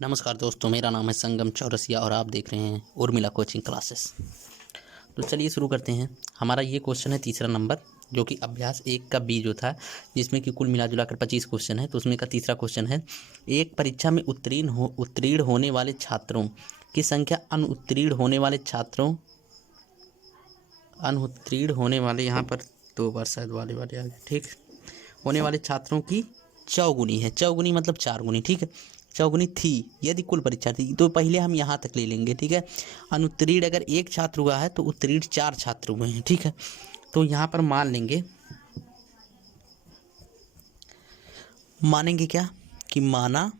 नमस्कार दोस्तों, मेरा नाम है संगम चौरसिया और आप देख रहे हैं उर्मिला कोचिंग क्लासेस। तो चलिए शुरू करते हैं। हमारा ये क्वेश्चन है तीसरा नंबर, जो कि अभ्यास 1 का बी जो था, जिसमें कि कुल मिला जुलाकर 25 क्वेश्चन है। तो उसमें का तीसरा क्वेश्चन है, एक परीक्षा में उत्तीर्ण होने वाले छात्रों की संख्या अनुत्तीर्ण होने वाले यहाँ पर 2 बार शायद वाले आ गए, ठीक, होने वाले छात्रों की चौगुनी है। चौगुनी मतलब 4 गुनी, ठीक है। चौगुनी थी यदि कुल परीक्षार्थी, तो पहले हम यहाँ तक ले लेंगे, ठीक है। अनुत्तीर्ण अगर 1 छात्र हुआ है तो उत्तीर्ण 4 छात्र हुए हैं, ठीक है। तो यहाँ पर मानेंगे क्या कि माना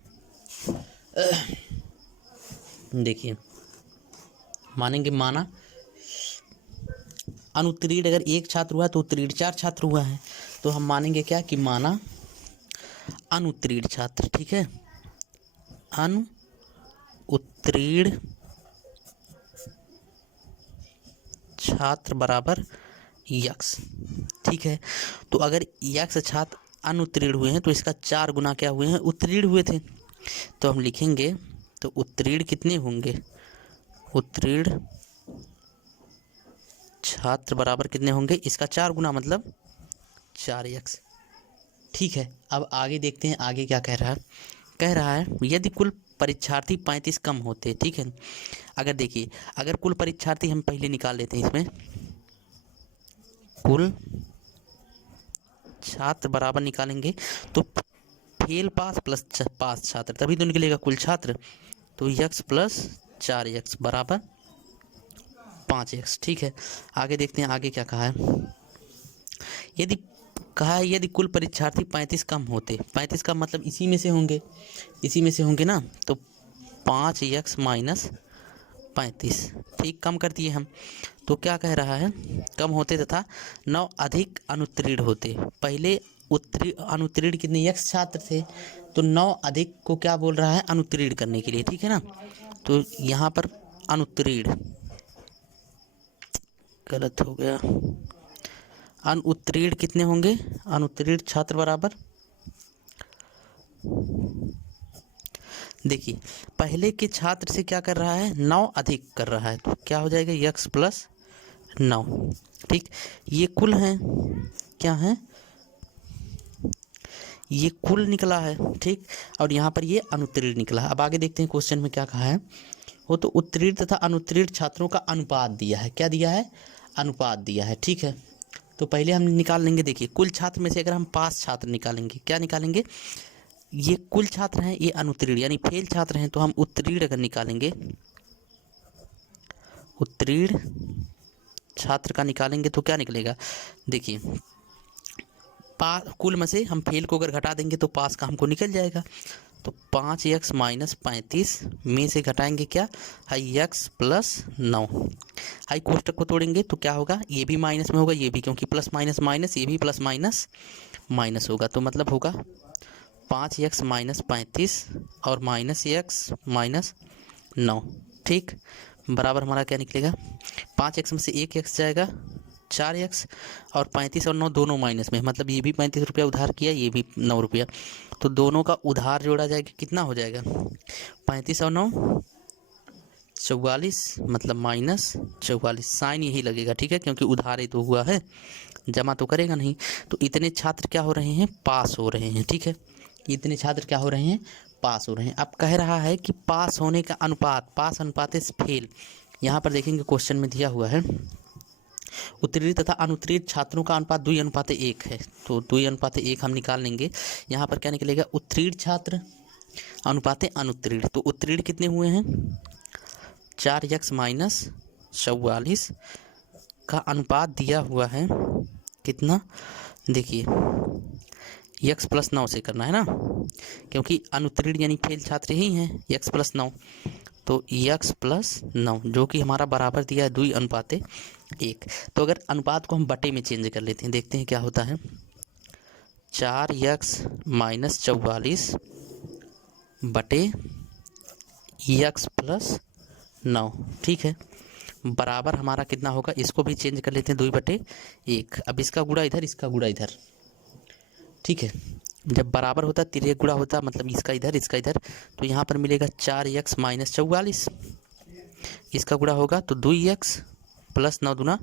अनुत्तीर्ण अगर 1 छात्र हुआ है तो उत्तीर्ण 4 छात्र हुआ है। तो हम मानेंगे क्या कि माना अनुत्तीर्ण छात्र, ठीक है, अनुत्तीर्ण छात्र बराबर यक्स, ठीक है। तो अगर यक्स छात्र अनुत्तीर्ण हुए हैं तो इसका 4 गुना क्या हुए हैं, उत्तीर्ण हुए थे। तो हम लिखेंगे, तो उत्तीर्ण कितने होंगे, उत्तीर्ण छात्र बराबर कितने होंगे, इसका 4 गुना मतलब 4x, ठीक है। अब आगे देखते हैं, आगे क्या कह रहा है यदि कुल परीक्षार्थी 35 कम होते, ठीक है। अगर देखिए, अगर कुल परीक्षार्थी हम पहले निकाल लेते हैं, इसमें कुल छात्र बराबर निकालेंगे तो फेल पास प्लस पास छात्र, तभी तो निकलेगा कुल छात्र। तो x प्लस 4x बराबर 5x, ठीक है। आगे देखते हैं, आगे क्या कहा है। यदि कुल परीक्षार्थी 35 कम होते, 35 का मतलब इसी में से होंगे ना, तो 5x माइनस 35, ठीक, कम कर दिए हम। तो क्या कह रहा है, कम होते तथा 9 अधिक अनुत्तीर्ण होते। पहले अनुत्तीर्ण कितने, x छात्र थे, तो 9 अधिक को क्या बोल रहा है, अनुत्तीर्ण करने के लिए, ठीक है ना। तो यहाँ पर अनुत्तीर्ण गलत हो गया, अनुत्तीर्ण कितने होंगे, अनुत्तीर्ण छात्र बराबर, देखिए पहले के छात्र से क्या कर रहा है, 9 अधिक कर रहा है, तो क्या हो जाएगा x प्लस 9, ठीक। ये कुल हैं, क्या है, ये कुल निकला है, ठीक। और यहाँ पर ये अनुत्तीर्ण निकला है। अब आगे देखते हैं क्वेश्चन में क्या कहा है। वो तो उत्तीर्ण तथा अनुत्तीर्ण छात्रों का अनुपात दिया है, क्या दिया है, अनुपात दिया है, ठीक है। तो पहले हम निकाल लेंगे, देखिए कुल छात्र में से अगर हम पास छात्र निकालेंगे, क्या निकालेंगे, ये कुल छात्र हैं, ये अनुत्तीर्ण यानी फेल छात्र हैं, तो हम उत्तीर्ण अगर निकालेंगे, उत्तीर्ण छात्र का निकालेंगे तो क्या निकलेगा, देखिए कुल में से हम फेल को अगर घटा देंगे तो पास का हमको निकल जाएगा। तो 5x माइनस 35 में से घटाएंगे क्या, हाई x प्लस 9, हाई कोष्टक को तोड़ेंगे तो क्या होगा, ये भी माइनस में होगा, ये भी, क्योंकि प्लस माइनस माइनस, ये भी प्लस माइनस माइनस होगा, तो मतलब होगा 5x माइनस 35 और माइनस x माइनस 9, ठीक, बराबर हमारा क्या निकलेगा, 5x में से 1x जाएगा, 4x, और 35 और 9 दोनों माइनस में, मतलब ये भी 35 रुपया उधार किया, ये भी 9 रुपया, तो दोनों का उधार जोड़ा जाएगा, कितना हो जाएगा, 35 और 9 44, मतलब माइनस 44, साइन यही लगेगा, ठीक है, क्योंकि उधार ही तो हुआ है, जमा तो करेगा नहीं। तो इतने छात्र क्या हो रहे हैं, पास हो रहे हैं, ठीक है, इतने छात्र क्या हो रहे हैं, पास हो रहे हैं। अब कह रहा है कि पास होने का अनुपात, पास अनुपात से फेल, यहाँ पर देखेंगे क्वेश्चन में दिया हुआ है उत्तीर्ण तथा अनुत्तीर्ण छात्रों का अनुपात 2:1 है, तो 2:1 हम निकाल लेंगे। यहाँ पर क्या निकलेगा, उत्तीर्ण छात्र अनुपात अनुत्तीर्ण, तो उत्तीर्ण कितने हुए हैं, 4x माइनस 44 का अनुपात दिया हुआ है, कितना, देखिए x प्लस 9 से करना है ना, क्योंकि अनुत्तीर्ण यानी फेल छात्र ही हैं, x प्लस 9, तो x प्लस 9 जो कि हमारा बराबर दिया है 2:1। तो अगर अनुपात को हम बटे में चेंज कर लेते हैं, देखते हैं क्या होता है, 4x माइनस 44 बटे x प्लस 9, ठीक है, बराबर हमारा कितना होगा, इसको भी चेंज कर लेते हैं 2/1। अब इसका गुणा इधर, इसका गुणा इधर, ठीक है। जब बराबर होता तिर्यक गुणा होता, मतलब इसका इधर इसका इधर, तो यहाँ पर मिलेगा 4x माइनस 44, इसका गुणा होगा तो 2x प्लस 9 दूना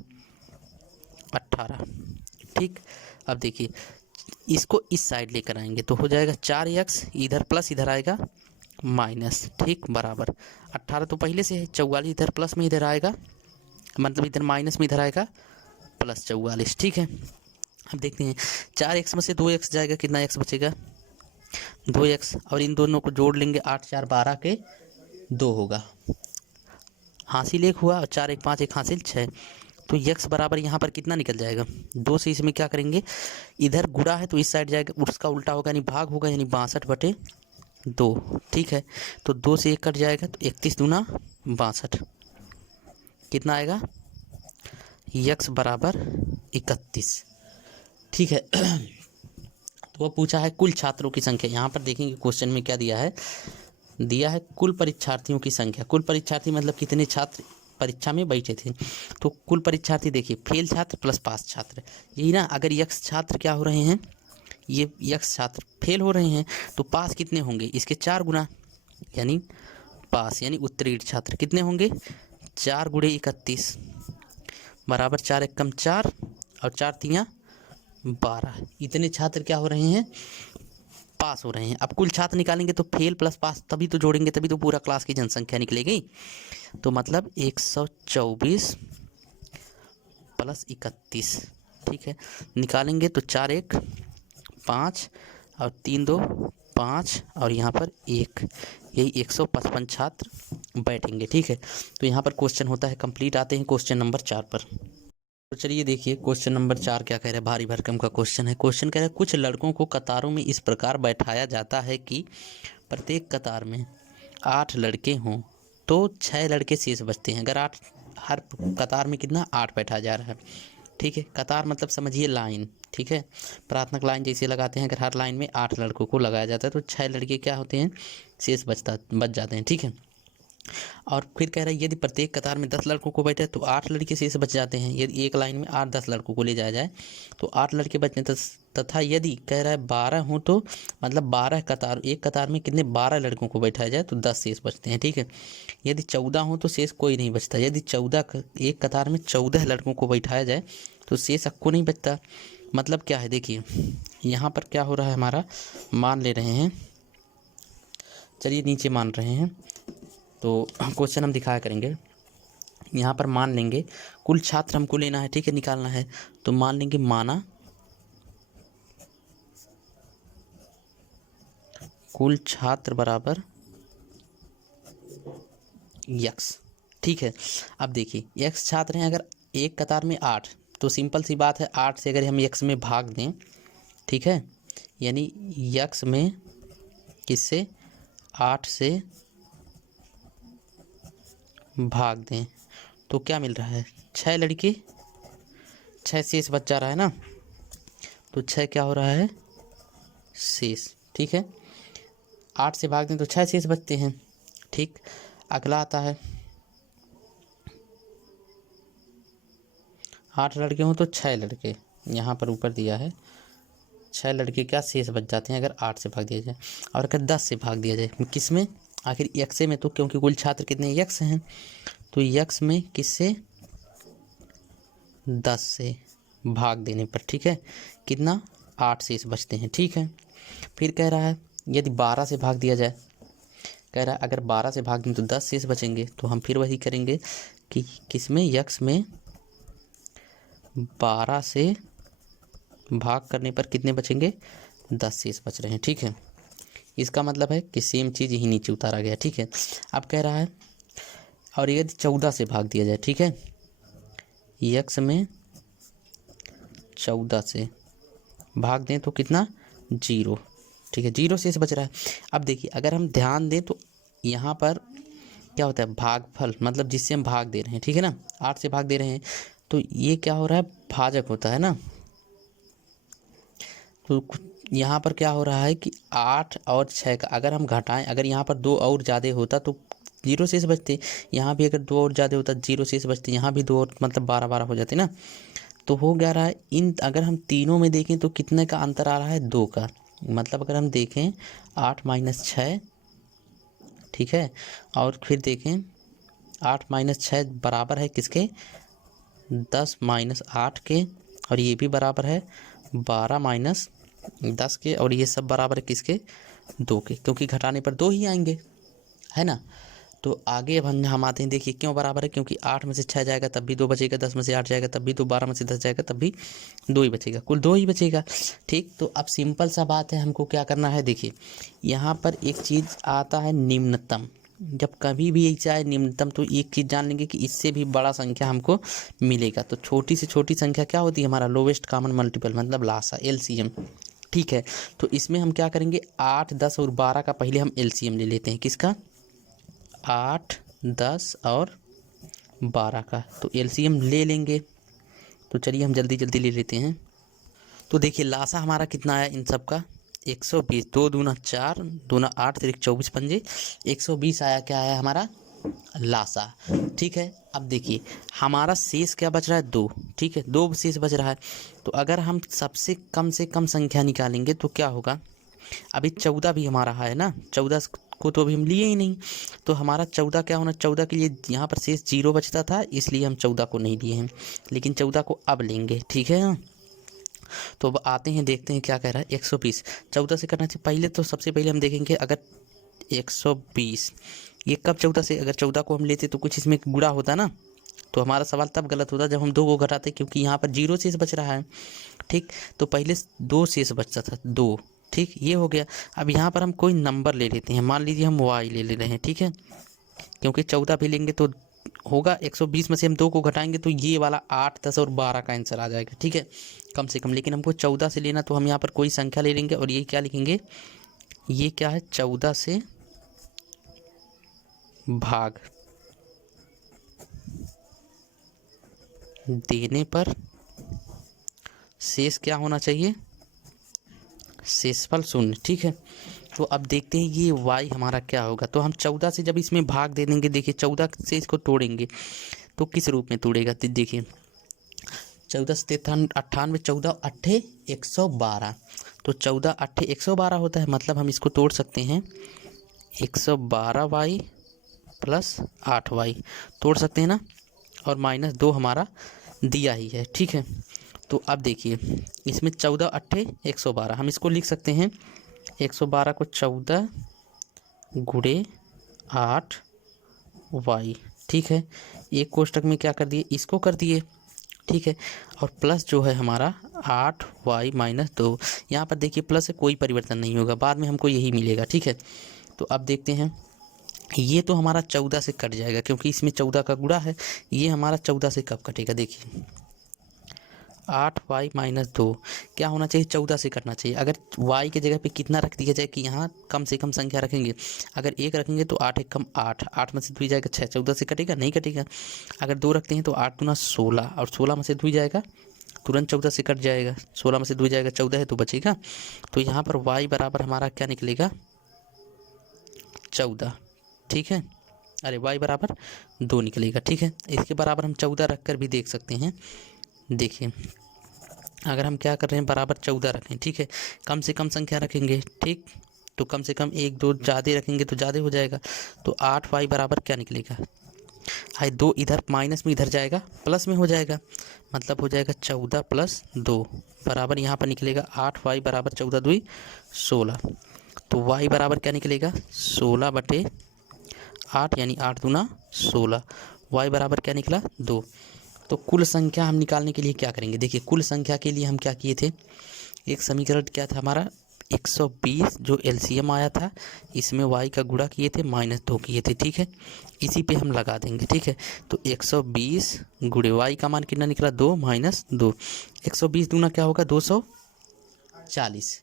18। ठीक, अब देखिए इसको इस साइड लेकर आएंगे तो हो जाएगा 4x इधर प्लस इधर आएगा माइनस, ठीक, बराबर 18 तो पहले से है, 44 इधर प्लस में इधर आएगा, मतलब इधर माइनस में इधर आएगा प्लस 44। ठीक है, अब देखते हैं 4x में से 2x जाएगा, कितना x बचेगा 2x, और इन दोनों को जोड़ लेंगे 8 4 12 के 2 होगा, हासिल 1 हुआ और 4 1 5 1 हासिल 6, तो x बराबर यहाँ पर कितना निकल जाएगा 2 से, इसमें क्या करेंगे इधर गुणा है तो इस साइड जाएगा, उसका उल्टा होगा यानी भाग होगा, यानी 62/2। ठीक है, तो 2 से 1 कट जाएगा तो 31 दूना 62, कितना आएगा x बराबर 31। ठीक है, तो वो पूछा है कुल छात्रों की संख्या। यहाँ पर देखेंगे क्वेश्चन में क्या दिया है, दिया है कुल परीक्षार्थियों की संख्या। कुल परीक्षार्थी मतलब कितने छात्र परीक्षा में बैठे थे, तो कुल परीक्षार्थी देखिए फेल छात्र प्लस पास छात्र, यही ना। अगर यक्स छात्र क्या हो रहे हैं, ये यक्स छात्र फेल हो रहे हैं तो पास कितने होंगे, इसके 4 गुना, यानी पास यानी उत्तीर्ण छात्र कितने होंगे 4 गुणे 31 बराबर 4 एकम 4 और 4 तियाँ 12, इतने छात्र क्या हो रहे हैं पास हो रहे हैं। अब कुल छात्र निकालेंगे तो फेल प्लस पास तभी तो जोड़ेंगे, तभी तो पूरा क्लास की जनसंख्या निकलेगी, तो मतलब 124 प्लस 31। ठीक है, निकालेंगे तो 4 1 5 और 3 2 5 और यहाँ पर 1, यही 155 छात्र बैठेंगे। ठीक है, तो यहाँ पर क्वेश्चन होता है कंप्लीट। आते हैं क्वेश्चन नंबर 4 पर। तो चलिए देखिए क्वेश्चन नंबर 4 क्या कह रहा है, भारी भरकम का क्वेश्चन है। क्वेश्चन कह रहा है कुछ लड़कों को कतारों में इस प्रकार बैठाया जाता है कि प्रत्येक कतार में 8 लड़के हों तो 6 लड़के शेष बचते हैं। अगर 8 हर कतार में कितना 8 बैठाया जा रहा है। ठीक है, कतार मतलब समझिए लाइन। ठीक है, प्राथमिक लाइन जैसे लगाते हैं, अगर हर लाइन में 8 लड़कों को लगाया जाता है तो 6 लड़के क्या होते हैं शेष बच जाते हैं। ठीक है, और फिर कह रहा है यदि प्रत्येक कतार में 10 लड़कों को बैठे तो 8 लड़के शेष बच जाते हैं। यदि एक लाइन में 8-10 लड़कों को ले जाया जाए तो 8 लड़के बचते हैं, तथा यदि कह रहा है 12 हो तो मतलब 12 कतार, एक कतार में कितने 12 लड़कों को बैठाया जाए तो 10 शेष बचते हैं। ठीक है, यदि 14 हो तो शेष कोई नहीं बचता। यदि 14 एक कतार में 14 लड़कों को बैठाया जाए तो शेष को नहीं बचता। मतलब क्या है देखिए, यहाँ पर क्या हो रहा है हमारा, मान ले रहे हैं, चलिए नीचे मान रहे हैं तो क्वेश्चन हम दिखाया करेंगे। यहाँ पर मान लेंगे कुल छात्र हमको लेना है, ठीक है, निकालना है, तो मान लेंगे माना कुल छात्र बराबर यक्स। ठीक है, अब देखिए यक्स छात्र हैं, अगर एक कतार में 8 तो सिंपल सी बात है 8 से अगर हम यक्स में भाग दें, ठीक है, यानी यक्स में किससे 8 से भाग दें तो क्या मिल रहा है 6 लड़के, 6 शेष बच जा रहा है ना, तो 6 क्या हो रहा है शेष। ठीक है, 8 से भाग दें तो 6 शेष बचते हैं। ठीक, अगला आता है 8 लड़के हों तो 6 लड़के, यहाँ पर ऊपर दिया है 6 लड़के क्या शेष बच जाते हैं अगर 8 से भाग दिया जाए, और अगर 10 से भाग दिया जाए किस में, आखिर यक्स में, तो क्योंकि कुल छात्र कितने यक्स हैं तो यक्स में किससे 10 से भाग देने पर, ठीक है, कितना 8 शेष बचते हैं। ठीक है, फिर कह रहा है यदि 12 से भाग दिया जाए, कह रहा है अगर 12 से भाग दें तो 10 शेष बचेंगे, तो हम फिर वही करेंगे कि किस में यक्स में 12 से भाग करने पर कितने बचेंगे 10 शेष बच रहे हैं। ठीक है, इसका मतलब है कि सेम चीज़ ही नीचे उतारा गया। ठीक है, अब कह रहा है और यदि 14 से भाग दिया जाए, ठीक है, यक्स में 14 से भाग दें तो कितना 0। ठीक है, 0 शेष बच रहा है। अब देखिए अगर हम ध्यान दें तो यहाँ पर क्या होता है भागफल, मतलब जिससे हम भाग दे रहे हैं, ठीक है ना, 8 से भाग दे रहे हैं तो ये क्या हो रहा है भाजक होता है ना, तो यहाँ पर क्या हो रहा है कि 8 और 6 का अगर हम घटाएं, अगर यहाँ पर 2 और ज़्यादा होता तो 0 शेष बचते, यहाँ भी अगर 2 और ज़्यादा होता 0 शेष बचते, यहाँ भी 2 और मतलब 12 हो जाते ना, तो हो गया रहा है इन, अगर हम तीनों में देखें तो कितने का अंतर आ रहा है 2 का, मतलब अगर हम देखें 8 माइनस 6, ठीक है, और फिर देखें 8 माइनस 6 बराबर है किसके, 10 माइनस 8 के, और ये भी बराबर है 12 माइनस 10 के, और ये सब बराबर है किसके, 2 के, क्योंकि घटाने पर 2 ही आएंगे, है ना। तो आगे अब हम आते हैं, देखिए क्यों बराबर है, क्योंकि 8 में से 6 जाएगा तब भी 2 बचेगा, 10 में से 8 जाएगा तब भी 2, 12 में से 10 जाएगा तब भी 2 ही बचेगा, कुल 2 ही बचेगा। ठीक, तो अब सिंपल सा बात है, हमको क्या करना है, देखिए यहाँ पर एक चीज़ आता है निम्नतम। जब कभी भी ऐसा है निम्नतम, तो एक चीज़ जान लेंगे कि इससे भी बड़ा संख्या हमको मिलेगा। तो छोटी से छोटी संख्या क्या होती है, हमारा लोवेस्ट कॉमन मल्टीपल, मतलब लासा, LCM। ठीक है, तो इसमें हम क्या करेंगे, 8, 10 और 12 का पहले हम LCM ले लेते हैं, किसका, 8, 10 और 12 का, तो LCM ले लेंगे। तो चलिए हम जल्दी जल्दी ले लेते हैं। तो देखिए लासा हमारा कितना आया इन सब का, 120, 2 दूना 4, दूना 8, 3 24 पंजे 120 आया, क्या आया हमारा लासा। ठीक है, अब देखिए हमारा शेष क्या बच रहा है, 2। ठीक है, 2 शेष बच रहा है। तो अगर हम सबसे कम से कम संख्या निकालेंगे तो क्या होगा, अभी 14 भी हमारा है ना, 14 को तो अभी हम लिए ही नहीं, तो हमारा 14 क्या होना, 14 के लिए यहाँ पर शेष 0 बचता था, इसलिए हम 14 को नहीं लिए हैं, लेकिन 14 को अब लेंगे। ठीक है, तो अब आते हैं, देखते हैं क्या कह रहा है, 120 14 से करना चाहिए पहले। तो सबसे पहले हम देखेंगे अगर 120 ये कब 14 से, अगर 14 को हम लेते तो कुछ इसमें गुणा होता ना, तो हमारा सवाल तब गलत होता जब हम 2 को घटाते, क्योंकि यहाँ पर 0 शेष बच रहा है। ठीक, तो पहले 2 शेष बचता था, 2। ठीक, ये हो गया। अब यहाँ पर हम कोई नंबर ले लेते हैं, मान लीजिए हम y ले रहे हैं। ठीक है, क्योंकि 14 भी लेंगे तो होगा, 120 में से हम 2 को घटाएंगे तो ये वाला 8, 10 और 12 का आंसर आ जाएगा। ठीक है, कम से कम, लेकिन हमको 14 से लेना, तो हम यहाँ पर कोई संख्या ले लेंगे, और ये क्या लिखेंगे, ये क्या है, 14 से भाग देने पर शेष क्या होना चाहिए, शेषफल 0। ठीक है, तो अब देखते हैं ये y हमारा क्या होगा। तो हम 14 से जब इसमें भाग दे देंगे, देखिए 14 से इसको तोड़ेंगे तो किस रूप में तोड़ेगा, तो देखिए 14 से 98, 14 अट्ठे 112, तो 14 अट्ठे 112 होता है, मतलब हम इसको तोड़ सकते हैं 112y प्लस 8y, तोड़ सकते हैं ना, और -2 हमारा दिया ही है। ठीक है, तो अब देखिए इसमें 14 अट्ठे 112, हम इसको लिख सकते हैं 112 को 14 गुणे 8y। ठीक है, एक कोष्टक में क्या कर दिए, इसको कर दिए। ठीक है, और प्लस जो है हमारा 8y माइनस 2, यहाँ पर देखिए प्लस से कोई परिवर्तन नहीं होगा, बाद में हमको यही मिलेगा। ठीक है, तो अब देखते हैं, ये तो हमारा 14 से कट जाएगा, क्योंकि इसमें 14 का गुणा है, ये हमारा 14 से कब कटेगा, देखिए 8y माइनस 2 क्या होना चाहिए, 14 से कटना चाहिए। अगर y की जगह पे कितना रख दिया जाए कि यहाँ कम से कम संख्या रखेंगे, अगर 1 रखेंगे तो 8 1 कम 8, 8 में से 2 जाएगा 6, 14 से कटेगा, नहीं कटेगा। अगर 2 रखते हैं तो 8 दूना 16, और 16 में से 2 जाएगा, तुरंत 14 से कट जाएगा, 16 में से 2 जाएगा, 14 है तो बचेगा। तो यहाँ पर y बराबर हमारा क्या निकलेगा, 14। ठीक है, अरे y बराबर 2 निकलेगा। ठीक है, इसके बराबर हम 14 रख कर भी देख सकते हैं। देखिए अगर हम क्या कर रहे हैं, बराबर 14 रखें, ठीक है, कम से कम संख्या रखेंगे। ठीक, तो कम से कम 1 2 ज़्यादा रखेंगे तो ज़्यादा हो जाएगा, तो 8y बराबर क्या निकलेगा, हाई 2 इधर माइनस में इधर जाएगा, प्लस में हो जाएगा, मतलब हो जाएगा 14 प्लस 2 बराबर यहाँ पर निकलेगा 8y बराबर 14 2 16। तो y बराबर क्या निकलेगा, 16 बटे 8, यानी 8 दूना 16, y बराबर क्या निकला, 2। तो कुल संख्या हम निकालने के लिए क्या करेंगे, देखिए कुल संख्या के लिए हम क्या किए थे, एक समीकरण क्या था हमारा 120 जो LCM आया था, इसमें y का गुणा किए थे, -2 किए थे। ठीक है, इसी पे हम लगा देंगे। ठीक है, तो 120 गुणे y का मान कितना निकला, 2 -2, 120 दूना क्या होगा, 240।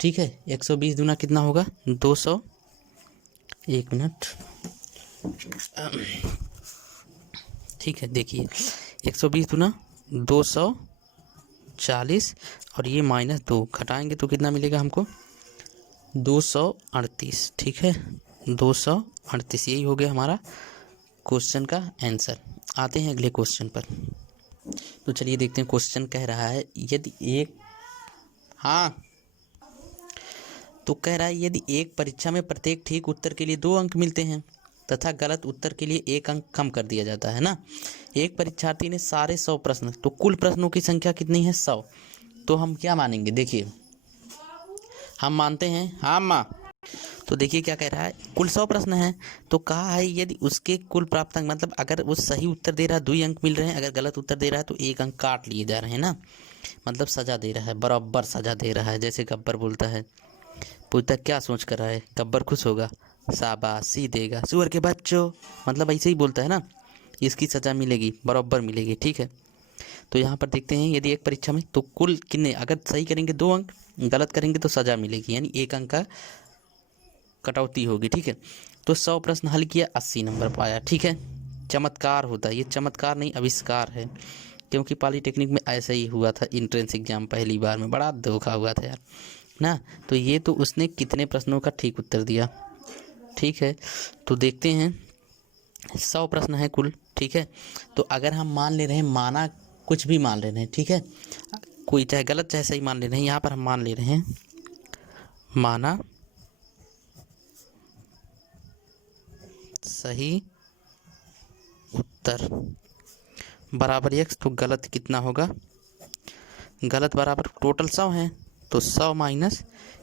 ठीक है, 120 दूना कितना होगा, 200, 1 मिनट। ठीक है, देखिए 120 दूना 240, और ये -2 घटाएंगे तो कितना मिलेगा हमको, 238। ठीक है, 238, यही हो गया हमारा क्वेश्चन का आंसर। आते हैं अगले क्वेश्चन पर। तो चलिए देखते हैं, क्वेश्चन कह रहा है, यदि एक, हाँ तो कह रहा है यदि एक परीक्षा में प्रत्येक ठीक उत्तर के लिए 2 अंक मिलते हैं तथा गलत उत्तर के लिए 1 अंक कम कर दिया जाता है ना। एक परीक्षार्थी ने सारे 100 प्रश्न, तो कुल प्रश्नों की संख्या कितनी है 100। तो हम क्या मानेंगे, देखिए हम मानते हैं, हाँ माँ, तो देखिए क्या कह रहा है, कुल 100 प्रश्न हैं तो कहा है यदि उसके कुल प्राप्त अंक, मतलब अगर वो सही उत्तर दे रहा है 2 अंक मिल रहे हैं, अगर गलत उत्तर दे रहा है तो 1 अंक काट लिए जा रहे हैं ना, मतलब सजा दे रहा है, बराबर सजा दे रहा है। जैसे गब्बर बोलता है, पूछता क्या सोच कर रहा है, गब्बर खुश होगा, शाबाशी देगा सुअर के बच्चों, मतलब ऐसे ही बोलता है ना, इसकी सजा मिलेगी, बराबर मिलेगी। ठीक है, तो यहाँ पर देखते हैं यदि एक परीक्षा में तो कुल कितने, अगर सही करेंगे 2 अंक, गलत करेंगे तो सजा मिलेगी, यानी 1 अंक का कटौती होगी। ठीक है, तो 100 प्रश्न हल किया, 80 नंबर पाया। ठीक है, चमत्कार होता है, ये चमत्कार नहीं आविष्कार है, क्योंकि पॉलीटेक्निक में ऐसा ही हुआ था, एंट्रेंस एग्जाम पहली बार में बड़ा धोखा हुआ था यार ना। तो ये तो उसने कितने प्रश्नों का ठीक उत्तर दिया। ठीक है, तो देखते हैं 100 प्रश्न है कुल। ठीक है, तो अगर हम मान ले रहे हैं, माना कुछ भी मान ले रहे हैं, ठीक है, कोई चाहे गलत चाहे सही मान ले रहे हैं, यहाँ पर हम मान ले रहे हैं माना सही उत्तर बराबर x, तो गलत कितना होगा, गलत बराबर टोटल 100 है तो 100 माइनस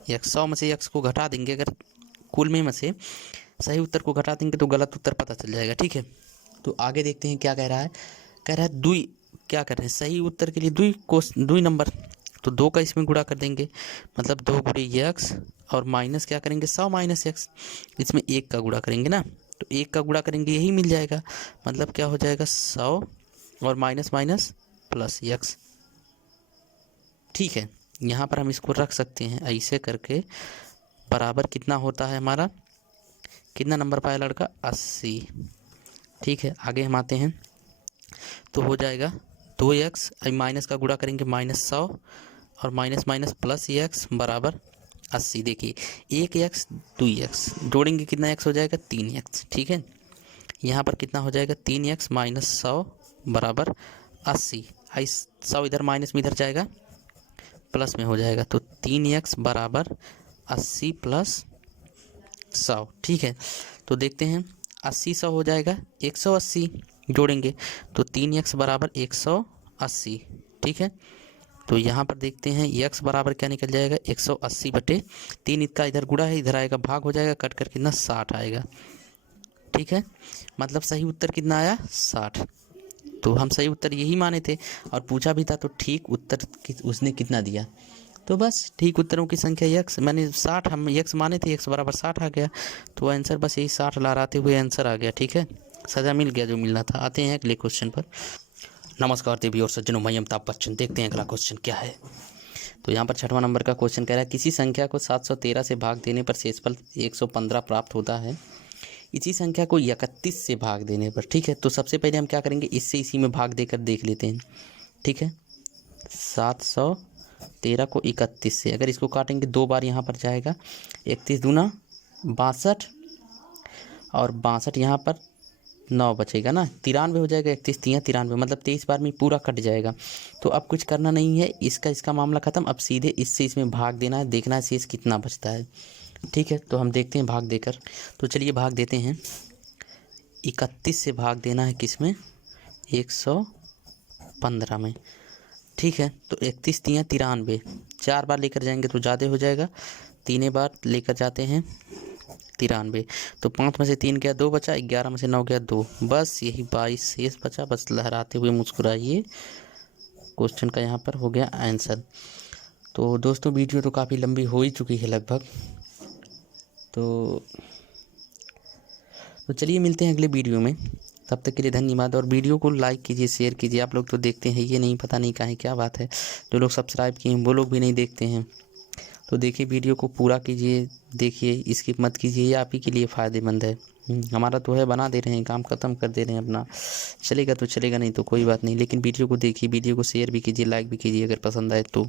x, 100 में से x को घटा देंगे, अगर कुल में से सही उत्तर को घटा देंगे तो गलत उत्तर पता चल जाएगा। ठीक है, तो आगे देखते हैं क्या कह रहा है, कह रहा है 2, क्या कर रहे हैं, सही उत्तर के लिए 2 नंबर, तो 2 का इसमें गुणा कर देंगे, मतलब 2 गुणे x, और माइनस क्या करेंगे 100 माइनस x, इसमें 1 का गुणा करेंगे ना, तो 1 का गुणा करेंगे यही मिल जाएगा, मतलब क्या हो जाएगा 100 और माइनस माइनस प्लस x। ठीक है, यहाँ पर हम इसको रख सकते हैं ऐसे करके, बराबर कितना होता है हमारा, कितना नंबर पाया लड़का, 80। ठीक है, आगे हम आते हैं, तो हो जाएगा 2x, माइनस का गुणा करेंगे -100 और माइनस माइनस प्लस x बराबर 80। देखिए 1x 2x जोड़ेंगे कितना x हो जाएगा 3x। ठीक है, यहाँ पर कितना हो जाएगा 3x माइनस 100 बराबर 80, 100 इधर माइनस में इधर जाएगा, प्लस में हो जाएगा, तो 3x बराबर 80 प्लस 100। ठीक है, तो देखते हैं 80 100 हो जाएगा 180, जोड़ेंगे तो 3x बराबर 180। ठीक है, तो यहाँ पर देखते हैं x बराबर क्या निकल जाएगा 180 बटे 3, इसका इधर गुणा है, इधर आएगा भाग हो जाएगा, कट कर कितना 60 आएगा। ठीक है, मतलब सही उत्तर कितना आया 60, तो हम सही उत्तर यही माने थे और पूछा भी था, तो ठीक उत्तर उसने कितना दिया, तो बस ठीक उत्तरों की संख्या x, मैंने 60 हम x माने थे, x बराबर 60 आ गया, तो आंसर बस यही 60 लहराते हुए आंसर आ गया। ठीक है, सज़ा मिल गया जो मिलना था। आते हैं अगले क्वेश्चन पर। नमस्कार देवी और सज्जनों, मैं अमिताभ बच्चन। देखते हैं अगला क्वेश्चन क्या है। तो यहाँ पर 6वां नंबर का क्वेश्चन कह रहा है किसी संख्या को 713 से भाग देने पर शेषफल 115 प्राप्त होता है, इसी संख्या को 31 से भाग देने पर। ठीक है, तो सबसे पहले हम क्या करेंगे, इससे इसी में भाग देकर देख लेते हैं। ठीक है, 713 को 31 से, अगर इसको काटेंगे 2 बार यहाँ पर जाएगा, 31 दूना 62 और 62 यहाँ पर 9 बचेगा ना, 93 हो जाएगा, 31 3 93, मतलब 23 बार में पूरा कट जाएगा। तो अब कुछ करना नहीं है, इसका मामला ख़त्म, अब सीधे इससे इसमें भाग देना है, देखना है शेष कितना बचता है। ठीक है, तो हम देखते हैं भाग देकर, तो चलिए भाग देते हैं। 31 से भाग देना है किस में, 115 में। ठीक है, तो 31 3 93, 4 बार लेकर जाएंगे तो ज़्यादा हो जाएगा, 3 बार लेकर जाते हैं 93, तो 5 में से 3 गया 2 बचा, 11 में से 9 गया 2, बस यही 22 शेष बचा। बस लहराते हुए मुस्कुराइए, क्वेश्चन का यहाँ पर हो गया आंसर। तो दोस्तों वीडियो तो काफ़ी लंबी हो ही चुकी है लगभग, तो चलिए मिलते हैं अगले वीडियो में, तब तक के लिए धन्यवाद। और वीडियो को लाइक कीजिए, शेयर कीजिए। आप लोग तो देखते हैं, ये नहीं पता नहीं काहे क्या बात है, जो लोग सब्सक्राइब किए हैं वो लोग भी नहीं देखते हैं, तो देखिए वीडियो को पूरा कीजिए, देखिए, स्किप मत कीजिए, ये आप ही के लिए फ़ायदेमंद है। हमारा तो है, बना दे रहे हैं, काम ख़त्म कर दे रहे हैं अपना, चलेगा तो चलेगा, नहीं तो कोई बात नहीं, लेकिन वीडियो को देखिए, वीडियो को शेयर भी कीजिए, लाइक भी कीजिए अगर पसंद आए तो।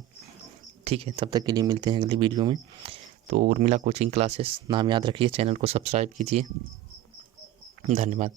ठीक है, तब तक के लिए मिलते हैं अगली वीडियो में। तो उर्मिला कोचिंग क्लासेस नाम याद रखिए, चैनल को सब्सक्राइब कीजिए। धन्यवाद।